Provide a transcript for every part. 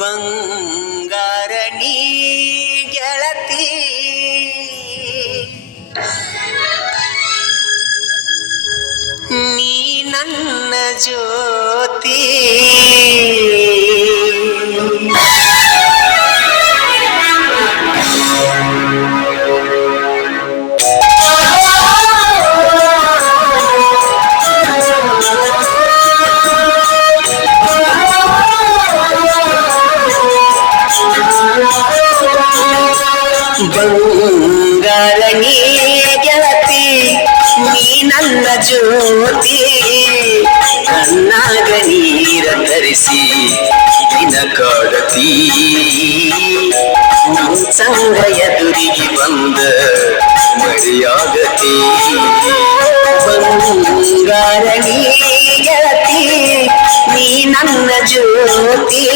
ಬಂಗಾರ ನೀಡಿ ಗಳತಿ ನೀ ನನ್ನ ಜೋ ಕಾಡತಿ ಸಂಗಯ ದುರಿಗಿ ಬಂದ ಮರಿಯಾಗತಿ ಬಂಗಾರಣಿ ಗತಿ ನೀ ನನ್ನ ಜ್ಯೋತಿ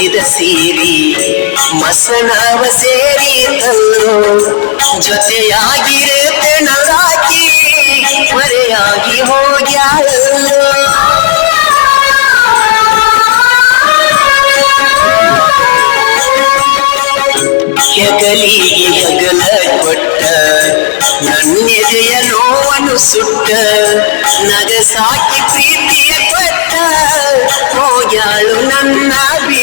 ಸಿದ ಸೀರಿ ಮಸನವ ಸೇರಿ ತಲ್ಲೋ ಜೊತೆಯಾಗಿರುತ್ತೆ ನಾಕಿ ಮರೆಯಾಗಿ ಹೋಗ್ಯಾಳು ಹೆಗಲಿಗೆ ಹೆಗಲ ಕೊಟ್ಟ ನನ್ನೆದೆಯ ನೋವನ್ನು ಸುಟ್ಟ ನಗ ಸಾಕಿ ಪ್ರೀತಿಯ ಕೊಟ್ಟ ಹೋಗ್ಯಾಳು ನನ್ನ ಬಿ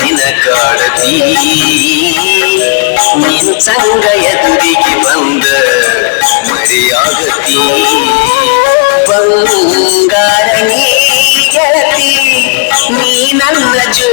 ದಿನ ಕಾಡತಿ ನಿನ್ ಸಂಗಯ ದುರಿಗೆ ಬಂದ ಮರಿಯಾಗತಿ ಬಂಗಾರ ನೀ ನನ್ನ ಜೋ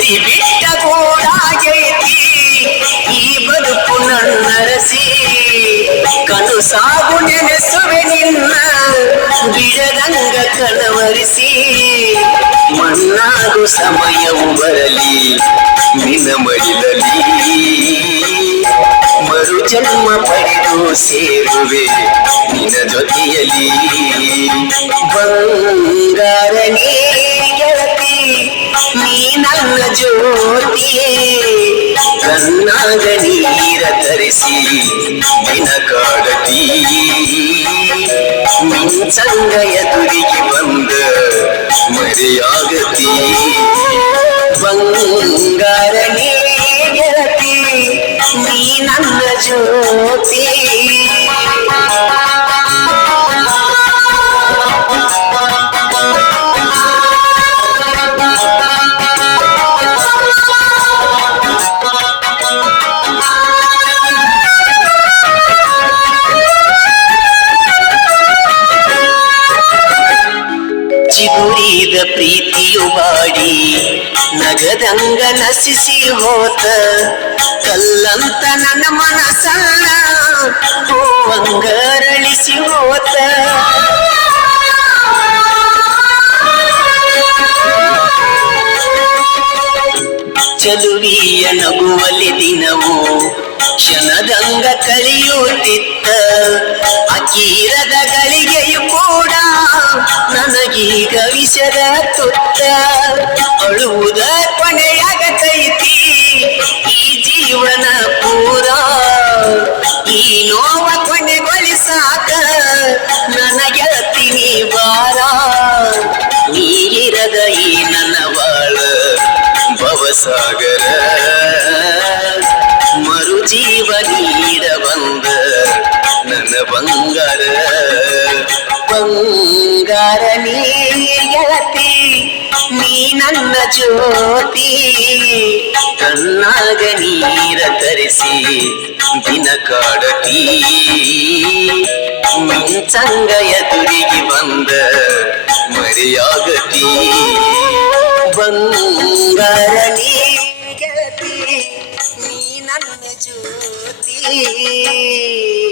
அறிவிட்ட கோடாஜேதி புனரசி கணு சாகு நினைசுவிழங்க கணவரிசி மன்னாகு சமயம் வரலி மினமழிதலி மறு ஜன்ம படிதோ சேருவே நின ஜொலி வந்த சங்கைய துதிக்கு வந்து மரியாகத்தி வங்கார நீ நல்ல ஜோ ನಗದಂಗ ನಸಿಸಿ ಹೋತ ಕಲ್ಲಂತ ನನ್ನ ಮನಸಲ್ಲ ಹೋವಂಗರಳಿಸಿ ಹೋತ ಚದುರೀಯ ನಗುವಲ್ಲಿ ದಿನವೂ ಕ್ಷಣದಂಗ ಕಳಿಯುತ್ತಿತ್ತ ಅಕೀರದ ಗಳಿಗೆಯು ಕೂಡ ನನಗೀ ಕವಿಸದ ತುತ್ತ ಅಳುವುದ ಕೊನೆಯಾಗ ಈ ಜೀವನ ಪೂರ ಈ ನೋವ ಕೊನೆಗೊಳಿಸಾಕ ನನಗೆಳತಿನಿ ವಾರ ನೀರಿರದ ಈ ನನ್ನ ಬಾಳ ಭವಸಾಗರ ಮರು ಜೀವ ನೀರ ಬಂದ ನನ್ನ ಬಂಗಾರ ನೀತಿ ನೀ ನನ್ನ ಜ್ಯೋತಿ ತನ್ನಾಗ ನೀರ ತರಿಸಿ ದಿನ ಕಾಡತಿ ಮಿಂಚಂಗಯ ತುರಿಗಿ ಬಂದ ಮರೆಯಾಗತಿ ಬಂಗಾರ ನೀ ನನ್ನ ಜ್ಯೋತಿ